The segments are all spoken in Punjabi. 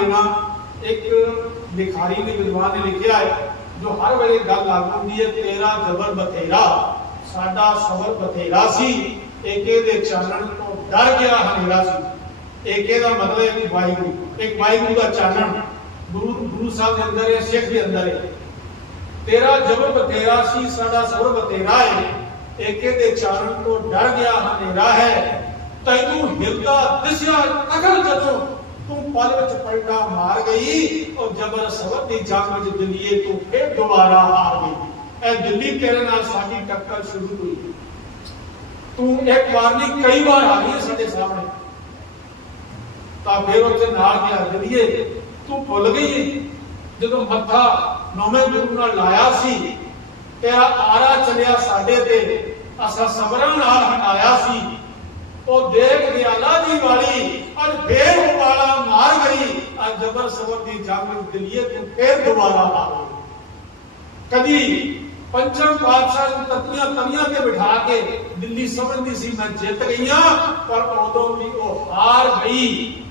دینا۔ ایک لکھاری نے بدوا نے لکھیا ہے، جو ہر ویلے گل آکھندی ہے، تیرا جبر بتھیرا، ساڈا صبر بتھیرا سی۔ ایکے دے چانن تو ڈر گیا ہنیرا سی۔ ایکے دا مطلب ہے کہ وائی ایک بھائی وائی دا چانن۔ گرو گرو صاحب دے اندر ہے، شیخ دے اندر ہے۔ تیرا جبر بتھیرا سی، ساڈا صبر بتھیرا ہے۔ ایکے دے چانن تو ڈر گیا ہنیرا ہے۔ تینو ہردا دسیا، اگر جدوں ਤੂੰ ਪਲ ਵਿੱਚ ਪਲਟਾ ਮਾਰ ਗਈ, ਉਹ ਜਬਰ ਸਬਰ ਦੀ ਜੰਗ ਵਿੱਚ ਦਿੱਲੀਏ ਤੂੰ ਫੇਰ ਦੁਬਾਰਾ ਹਾਰ ਗਈ। ਇਹ ਦਿੱਲੀ ਤੇਰੇ ਨਾਲ ਸਾਡੀ ਟੱਕਰ ਸ਼ੁਰੂ ਹੋਈ। ਤੂੰ ਇੱਕ ਵਾਰ ਨਹੀਂ, ਕਈ ਵਾਰ ਆ ਗਈ ਸਾਡੇ ਸਾਹਮਣੇ। ਤਾਂ ਫਿਰ ਉੱਥੇ ਨਾਲ ਗਿਆ ਦਿੱਲੀਏ, ਤੂੰ ਭੁੱਲ ਗਈ। ਜਦੋਂ ਮੱਥਾ ਨੌਵੇਂ ਗੁਰੂ ਨਾਲ ਲਾਇਆ ਸੀ, ਤੇਰਾ ਆਰਾ ਚੱਲਿਆ ਸਾਡੇ ਤੇ, ਅਸਾਂ ਸਬਰਾਂ ਨਾਲ ਹਟਾਇਆ ਸੀ। ਉਹ ਦੇਖ ਦਿਆਲਾ ਦੀ ਵਾਲੀ ਅੱਜ ਫੇਰ ਉਹ ਵਾਲਾ ਮਾਰ ਗਈ, ਅੱਜ ਜ਼ਬਰ ਸਬਰ ਦੀ ਜੰਗ ਵਿੱਚ ਦਿਲੀਏ ਤੂੰ ਫੇਰ ਦੁਬਾਰਾ ਆ ਗਈ। ਕਦੀ ਨੂੰ ਤਤੀਆਂ ਤਵੀਆਂ ਤੇ ਬਿਠਾ ਕੇ ਦਿੱਲੀ ਸਮਝਦੀ ਸੀ, ਮੈਂ ਜਿੱਤ ਗਈਆਂ ਪਰ ਉਦੋਂ ਵੀ ਉਹ ਹਾਰ ਗਈ।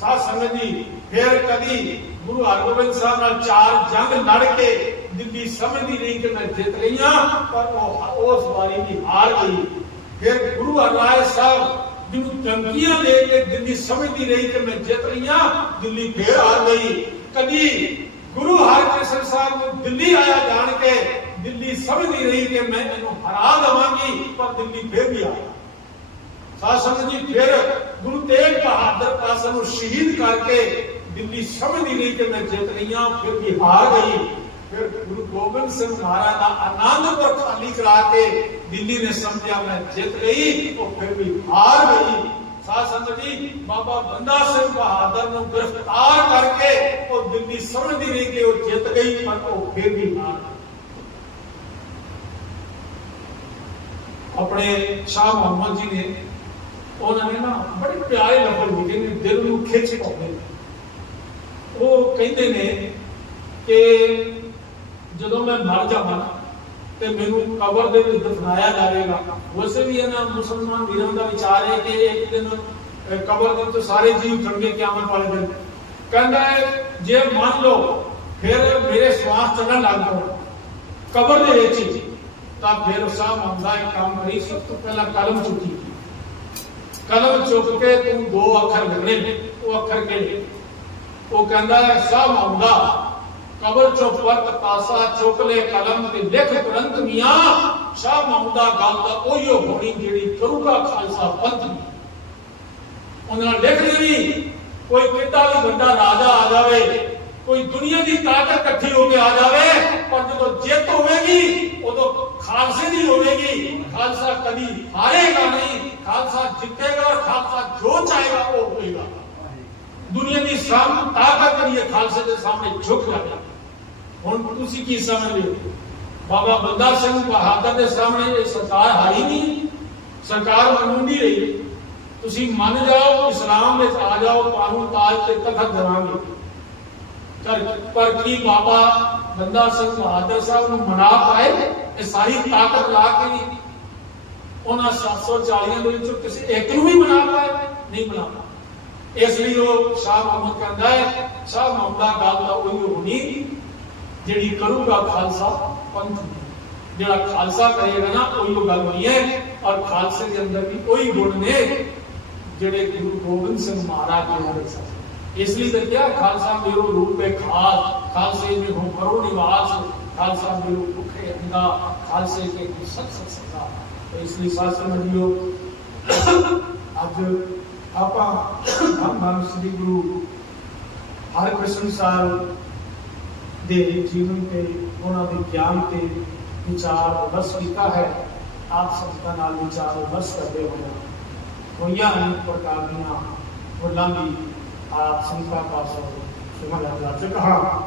ਸਾਧ ਸੰਗਤ ਜੀ, ਫਿਰ ਕਦੀ ਗੁਰੂ ਹਰਗੋਬਿੰਦ ਸਾਹਿਬ ਨਾਲ ਚਾਰ ਜੰਗ ਲੜ ਕੇ ਦਿੱਲੀ ਸਮਝਦੀ ਰਹੀ ਕਿ ਮੈਂ ਜਿੱਤ ਗਈਆਂ, ਪਰ ਉਹ ਉਸ ਵਾਰੀ ਵੀ ਹਾਰ ਗਈ। ਫਿਰ ਗੁਰੂ ਹਰਰਾਏ ਸਾਹਿਬ ਜਿਹਨੂੰ ਧਮਕੀਆਂ ਦੇ ਕੇ ਦਿੱਲੀ ਸਮਝਦੀ ਰਹੀ ਕਿ ਮੈਂ ਜਿੱਤ ਗਈਆਂ ਦਿੱਲੀ ਫੇਰ ਹਾਰ ਗਈ। ਕਦੀ ਗੁਰੂ ਹਰਕ੍ਰਿਸ਼ਨ ਸਾਹਿਬ ਨੂੰ ਦਿੱਲੀ ਆਇਆ ਜਾਣ ਕੇ ਦਿੱਲੀ ਸਮਝਦੀ ਰਹੀ ਕਿ ਮੈਂ ਇਹਨੂੰ ਹਰਾ ਦਵਾਂਗੀ, ਪਰ ਦਿੱਲੀ ਫੇਰ ਵੀ ਆਇਆ ਸਾਧ ਸੰਗਤ ਜੀ, ਫਿਰ ਗੁਰੂ ਤੇਗ ਬਹਾਦਰ ਪਾਸਾ ਨੂੰ ਸ਼ਹੀਦ ਕਰਕੇ ਦਿੱਲੀ ਸਮਝਦੀ ਰਹੀ ਕਿ ਮੈਂ ਜਿੱਤ ਰਹੀ ਗਈਆਂ ਫਿਰ ਵੀ ਹਾਰ ਗਈ। ਫਿਰ ਗੁਰੂ ਗੋਬਿੰਦ ਸਿੰਘ ਮਹਾਰਾਜ ਦਾ ਆਨੰਦਪੁਰ ਖਾਲੀ ਕਰਾ ਕੇ ਦਿੱਲੀ ਨੇ ਸਮਝਿਆ, ਮੈਂ ਜਿੱਤ ਗਈ ਉਹ ਫਿਰ ਵੀ ਹਾਰ ਗਈ। ਸਾਧ ਸੰਗਤ ਜੀ, ਬਾਬਾ ਬੰਦਾ ਸਿੰਘ ਬਹਾਦਰ ਨੂੰ ਗ੍ਰਿਫਤਾਰ ਕਰਕੇ ਉਹ ਦਿੱਲੀ ਸਮਝਦੀ ਰਹੀ ਕਿ ਉਹ ਜਿੱਤ ਗਈ, ਪਰ ਉਹ ਫਿਰ ਵੀ ਹਾਰ ਗਈ। ਆਪਣੇ ਸ਼ਾਹ ਮੁਹੰਮਦ ਜੀ ਨੇ, ਉਹਨਾਂ ਨੇ ਨਾ ਬੜੇ ਪਿਆਰੇ ਲਫ਼ਜ਼ ਲਿਖੇ ਨੇ, ਦਿਲ ਨੂੰ ਖਿੱਚ ਪਾਉਂਦੇ ਉਹ ਕਹਿੰਦੇ ਨੇ ਕਿ ਜਦੋਂ ਮੈਂ ਮਰ ਜਾਵਾਂ ਤੇ ਮੈਨੂੰ ਕਬਰ ਦੇ ਵਿੱਚ ਦਫਨਾਇਆ ਜਾਵੇਗਾ। ਵੈਸੇ ਵੀ ਇਹਨਾਂ ਮੁਸਲਮਾਨ ਵੀਰਾਂ ਦਾ ਵਿਚਾਰ ਹੈ ਕਿ ਇੱਕ ਦਿਨ ਕਬਰ ਦੇ ਉੱਤੇ ਸਾਰੇ ਜੀਵ ਉਠਣਗੇ ਕਿਆਮਤ ਵਾਲੇ ਦਿਨ। ਕਹਿੰਦਾ ਹੈ, ਜੇ ਮੰਨ ਲਓ, ਫਿਰ ਮੇਰੇ ਸਵਾਸ ਚੱਲਣ ਲੱਗ ਪਓ ਕਬਰ ਦੇ ਵਿੱਚ ਤਾਂ ਫਿਰ ਸਾਹਿਬ ਆਉਂਦਾ ਇੱਕ ਕੰਮ ਕਰੀ ਸਭ ਤੋਂ ਪਹਿਲਾਂ ਕਲਮ ਚੁੱਕੀ। ਕਲਮ ਚੁੱਕ ਕੇ ਤੂੰ ਦੋ ਅੱਖਰ ਲਿਖਣੇ ਨੇ, ਉਹ ਅੱਖਰ ਕਿਹੜੇ? ਉਹ ਕਹਿੰਦਾ ਹੈ ਸਭ ਆਉਂਦਾ قبر چو پرت پاسا چوکلے قلم دی لکھ پرند میاں، شاہ محمدہ گال دا اویو ہونی جیڑی کروکا خالصہ پنت میاں انہاں لکھ دیوی کوئی کتا بھی بندہ راجہ آ جاوے، کوئی دنیا دی طاقت کٹھی ہو کے آ جاوے، پر جدو جیت ہوئے گی، ادو خالصے دی ہوئے گی۔ خالصہ کبھی ہارے گا نہیں، خالصہ جتے گا اور خالصہ جو چاہے گا، وہ ہوئے گا۔ دنیا کی سامنے طاقت کریے خالصے کے سامنے جھک جاتا ہے ہوں تھی کی سمجھ لو بابا بندہ سنگھ بہادر کے سامنے، یہ سرکار ہاری نہیں۔ سرکار منوڈی رہی۔ تھی من جاؤ، اسلام میں آ جاؤ، قانون تاج سے تخت دیں گے۔ پر کی بابا بندہ سنگھ بہادر صاحب منا پائے؟ یہ ساری طاقت لا کے نہیں۔ انہوں سات سو چالیا کسی ایک نو بھی منا پائے؟ نہیں منا پائے۔ اس لیے وہ شاہ محمد کرتا ہے، شاہ محمد کا گل کا وہی ہونی۔ جڑی کروں گا خالصہ پنتھ جڑا خالصہ کرے گا نا کوئی گل نہیں ہے۔ اور خالصے کے اندر بھی کوئی گن نے جڑے گرو گوبند سنگھ مہاراج نے ہو اس لیے تو کیا خالصہ میرو روپ پہ خاص۔ خالصے میں ہوں کرو نواس خالصہ میرو بھوکے اندا خالصے کے سخت سخت سزا۔ تو اس لیے ساتھ سمجھیو اج آپ ہم ہم سری گرو ہر کرشن سال ਦੇ ਜੀਵਨ ਤੇ ਉਹਨਾਂ ਦੇ ਗਿਆਨ ਤੇ ਵਿਚਾਰ ਵਿਮਰਸ਼ ਕੀਤਾ ਹੈ। ਆਪ ਸੰਤਾਂ ਨਾਲ ਵਿਚਾਰ ਵਿਮਰਸ਼ ਕਰਦੇ ਹੋਏ ਹੋਈਆਂ ਅਨੇਕ ਪ੍ਰਕਾਰ ਦੀਆਂ ਗੱਲਾਂ ਵੀ ਆਪ ਸੰਤਾਂ ਪਾਸੋਂ ਸੁਣ ਜਾ ਕਹਾ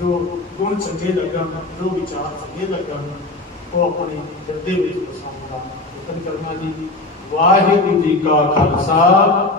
ਜੋ ਗੁਣ ਚੰਗੇ ਲੱਗਣ, ਜੋ ਵਿਚਾਰ ਚੰਗੇ ਲੱਗਣ, ਉਹ ਆਪਣੇ ਹਿਰਦੇ ਵਿੱਚ ਵਸਾਉਂਦਾ ਯਤਨ ਕਰਨਾ ਜੀ। ਵਾਹਿਗੁਰੂ ਜੀ ਕਾ ਖਾਲਸਾ।